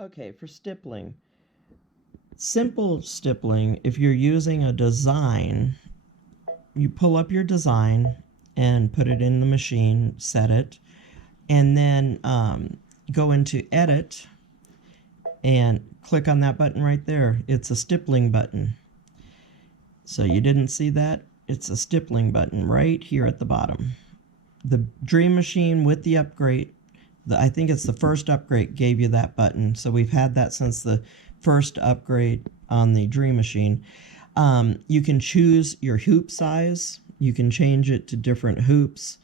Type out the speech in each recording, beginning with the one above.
Okay, for stippling. Simple stippling, if you're using a design, you pull up your design and put it in the machine, set it, and then go into edit and click on that button right there. It's a stippling button. So you didn't see that? It's a stippling button right here at the bottom. The Dream Machine with the upgrade, I think it's the first upgrade, gave you that button. So we've had that since the first upgrade on the Dream Machine. You can choose your hoop size. You can change it to different hoops.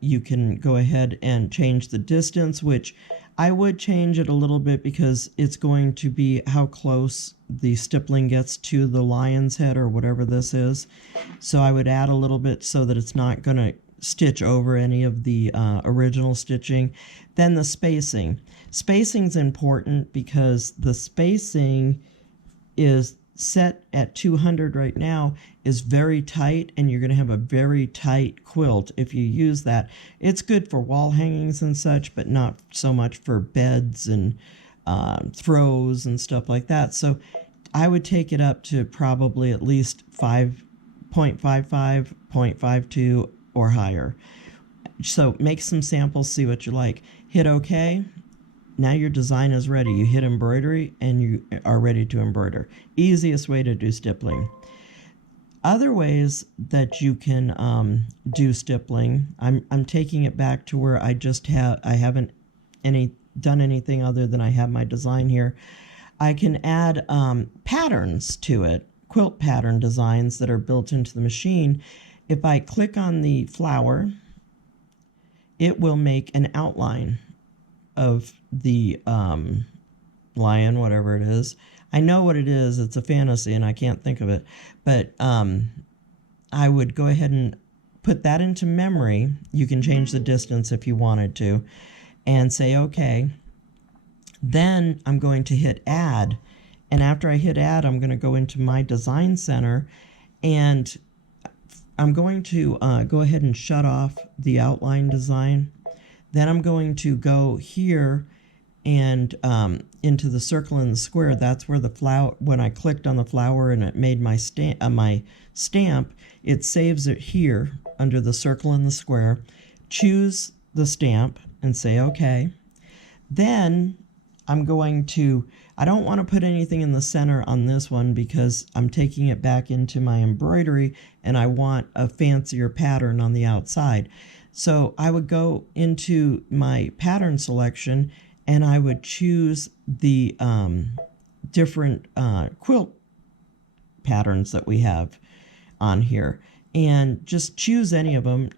You can go ahead and change the distance, which I would change it a little bit because it's going to be how close the stippling gets to the lion's head or whatever this is. So I would add a little bit so that it's not going to stitch over any of the original stitching. Then the spacing. Spacing's important because the spacing is set at 200 right now, is very tight, and you're going to have a very tight quilt if you use that. It's good for wall hangings and such, but not so much for beds and throws and stuff like that. So I would take it up to probably at least 5.55, 0.52 or higher. So make some samples, see what you like. Hit OK. Now your design is ready. You hit embroidery and you are ready to embroider. Easiest way to do stippling. Other ways that you can do stippling, I'm taking it back to where I haven't done anything other than I have my design here. I can add patterns to it, quilt pattern designs that are built into the machine. If I click on the flower, it will make an outline of the lion, whatever it is. I know what it is. It's a fantasy and I can't think of it. But I would go ahead and put that into memory. You can change the distance if you wanted to and say OK. Then I'm going to hit add. And after I hit add, I'm going to go into my design center and I'm going to go ahead and shut off the outline design. Then I'm going to go here and into the circle and the square. That's where the flower, when I clicked on the flower and it made my stamp, it saves it here under the circle and the square. Choose the stamp and say OK. Then I'm going to, I don't want to put anything in the center on this one because I'm taking it back into my embroidery and I want a fancier pattern on the outside. So I would go into my pattern selection and I would choose the different quilt patterns that we have on here and just choose any of them.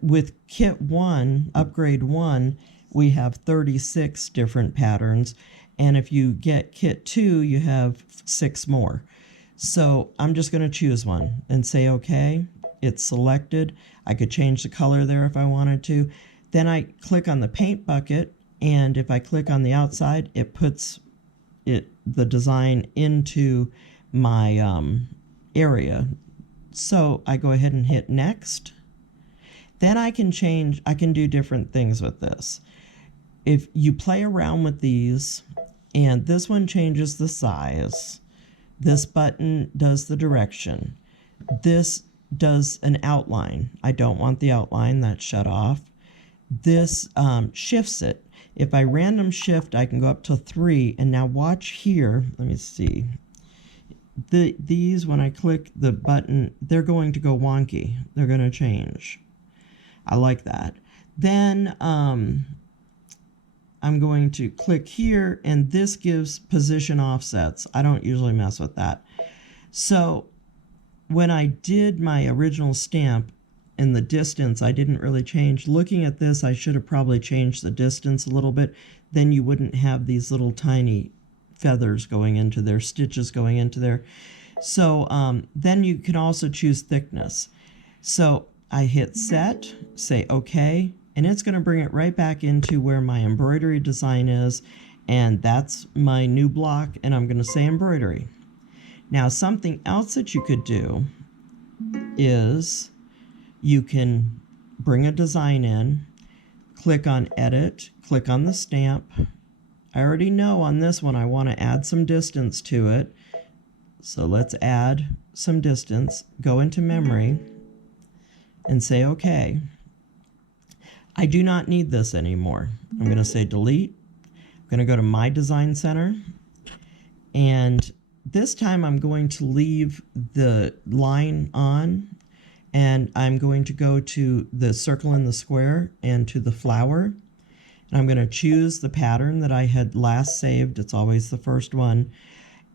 With kit 1, upgrade 1, we have 36 different patterns. And if you get kit 2, you have 6 more. So I'm just going to choose one and say OK. It's selected. I could change the color there if I wanted to. Then I click on the paint bucket, and if I click on the outside, it puts the design into my area. So I go ahead and hit next. Then I can do different things with this. If you play around with these, and this one changes the size, this button does the direction, this does an outline. I don't want the outline, that's shut off. This shifts it. If I random shift, I can go up to 3, and now watch here. Let me see. These, when I click the button, they're going to go wonky. They're going to change. I like that. Then I'm going to click here, and this gives position offsets. I don't usually mess with that. So when I did my original stamp in the distance, I didn't really change. Looking at this, I should have probably changed the distance a little bit. Then you wouldn't have these little tiny feathers going into there, stitches going into there. So then you can also choose thickness. So I hit set, say OK, and it's going to bring it right back into where my embroidery design is. And that's my new block, and I'm going to say embroidery. Now, something else that you could do is you can bring a design in, click on edit, click on the stamp. I already know on this one I want to add some distance to it. So let's add some distance, go into memory, and say OK. I do not need this anymore. I'm going to say delete. I'm going to go to My Design Center. And this time I'm going to leave the line on, and I'm going to go to the circle and the square and to the flower. And I'm going to choose the pattern that I had last saved. It's always the first one.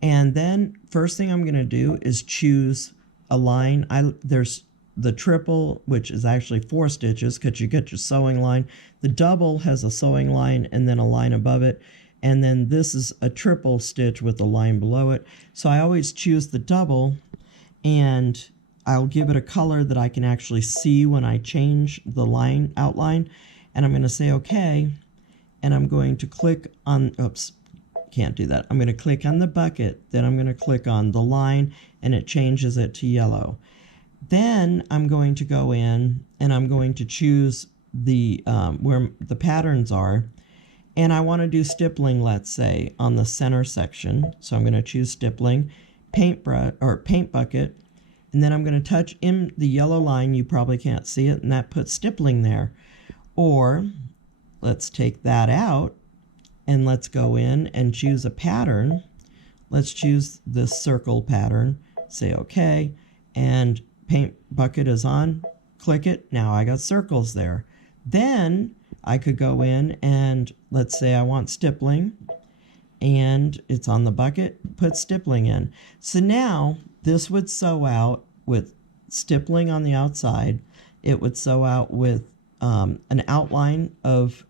And then first thing I'm going to do is choose a line. There's the triple, which is actually 4 stitches because you get your sewing line. The double has a sewing line and then a line above it. And then this is a triple stitch with a line below it. So I always choose the double, and I'll give it a color that I can actually see when I change the line outline. And I'm going to say OK. And I'm going to click on, oops, can't do that. I'm going to click on the bucket, then I'm going to click on the line, and it changes it to yellow. Then I'm going to go in and I'm going to choose the where the patterns are, and I want to do stippling, let's say, on the center section. So I'm going to choose stippling, paintbrush or paint bucket, and then I'm going to touch in the yellow line. You probably can't see it, and that puts stippling there. Or let's take that out and let's go in and choose a pattern. Let's choose this circle pattern, say OK, and paint bucket is on, click it, now I got circles there. Then I could go in and let's say I want stippling, and it's on the bucket, put stippling in. So now this would sew out with stippling on the outside. It would sew out with an outline of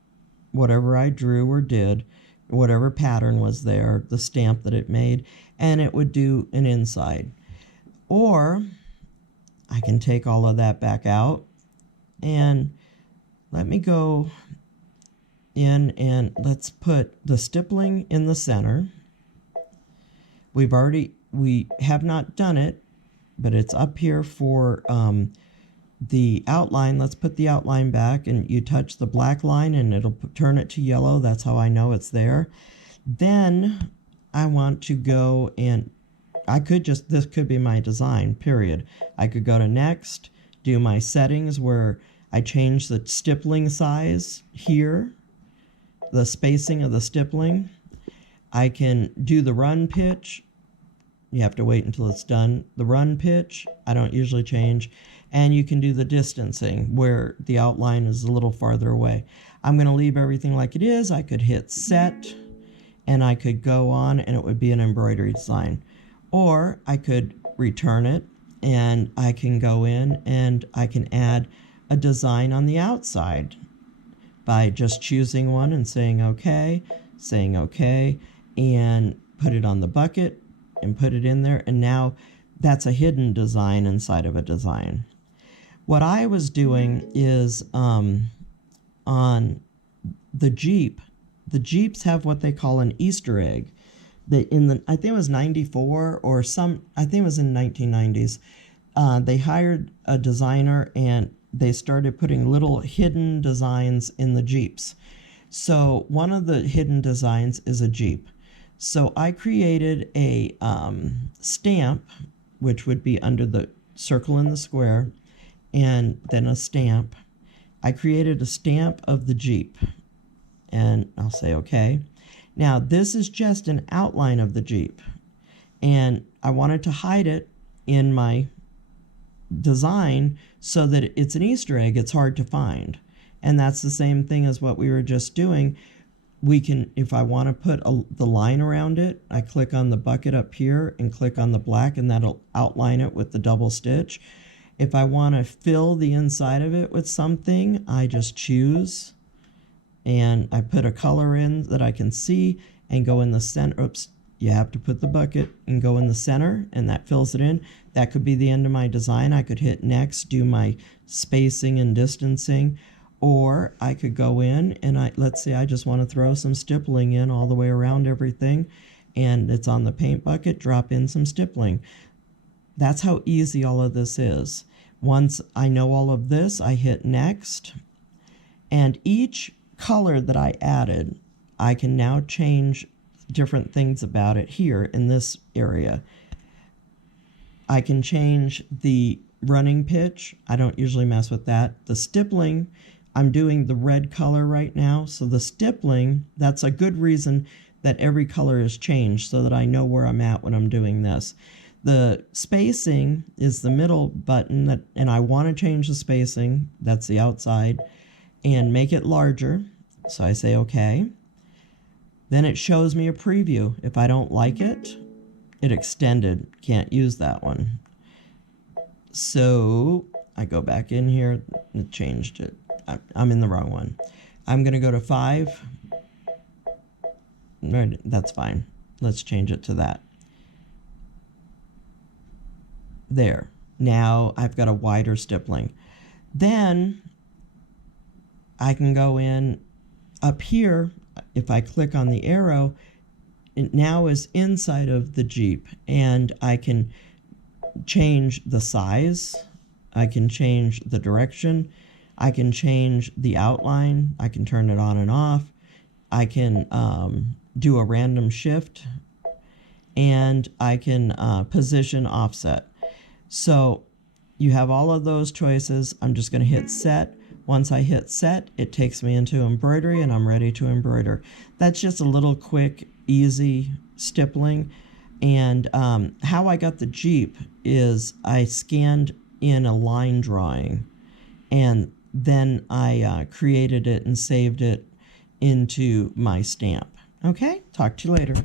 whatever I drew or did, whatever pattern was there, the stamp that it made, and it would do an inside. Or I can take all of that back out, and let me go in and let's put the stippling in the center. We have not done it, but it's up here for the outline. Let's put the outline back, and you touch the black line and it'll turn it to yellow. That's how I know it's there. Then I want to go and this could be my design, period. I could go to next, do my settings where I change the stippling size here, the spacing of the stippling. I can do the run pitch. You have to wait until it's done. The run pitch, I don't usually change. And you can do the distancing where the outline is a little farther away. I'm going to leave everything like it is. I could hit set, and I could go on and it would be an embroidery design. Or I could return it, and I can go in and I can add a design on the outside by just choosing one and saying OK, and put it on the bucket and put it in there. And now that's a hidden design inside of a design. What I was doing is on the Jeep. The Jeeps have what they call an Easter egg. I think it was 94 or I think it was in 1990s. They hired a designer and they started putting little hidden designs in the Jeeps. So one of the hidden designs is a Jeep. So I created a stamp, which would be under the circle and the square, and then a stamp. I created a stamp of the Jeep, and I'll say OK. Now this is just an outline of the Jeep, and I wanted to hide it in my design so that it's an Easter egg. It's hard to find, and that's the same thing as what we were just doing. We can, if I want to put the line around it, I click on the bucket up here and click on the black, and that'll outline it with the double stitch. If I want to fill the inside of it with something, I just choose and I put a color in that I can see and go in the center. Oops, you have to put the bucket and go in the center, and that fills it in. That could be the end of my design. I could hit next, do my spacing and distancing, or I could go in and let's say I just want to throw some stippling in all the way around everything, and it's on the paint bucket, drop in some stippling. That's how easy all of this is. Once I know all of this, I hit next, and each color that I added, I can now change different things about it here in this area. I can change the running pitch. I don't usually mess with that. The stippling, I'm doing the red color right now. So the stippling, that's a good reason that every color is changed so that I know where I'm at when I'm doing this. The spacing is the middle button, and I want to change the spacing, that's the outside, and make it larger. So I say okay. Then it shows me a preview. If I don't like it, it extended, can't use that one. So I go back in here, it changed it. I'm in the wrong one. I'm gonna go to 5. Right, that's fine. Let's change it to that. There. Now I've got a wider stippling. Then I can go in up here. If I click on the arrow, it now is inside of the Jeep, and I can change the size, I can change the direction, I can change the outline, I can turn it on and off, I can do a random shift, and I can position offset. So you have all of those choices. I'm just going to hit set. Once I hit set, it takes me into embroidery, and I'm ready to embroider. That's just a little quick, easy stippling. And how I got the Jeep is I scanned in a line drawing, and then I created it and saved it into my stamp. Okay, talk to you later.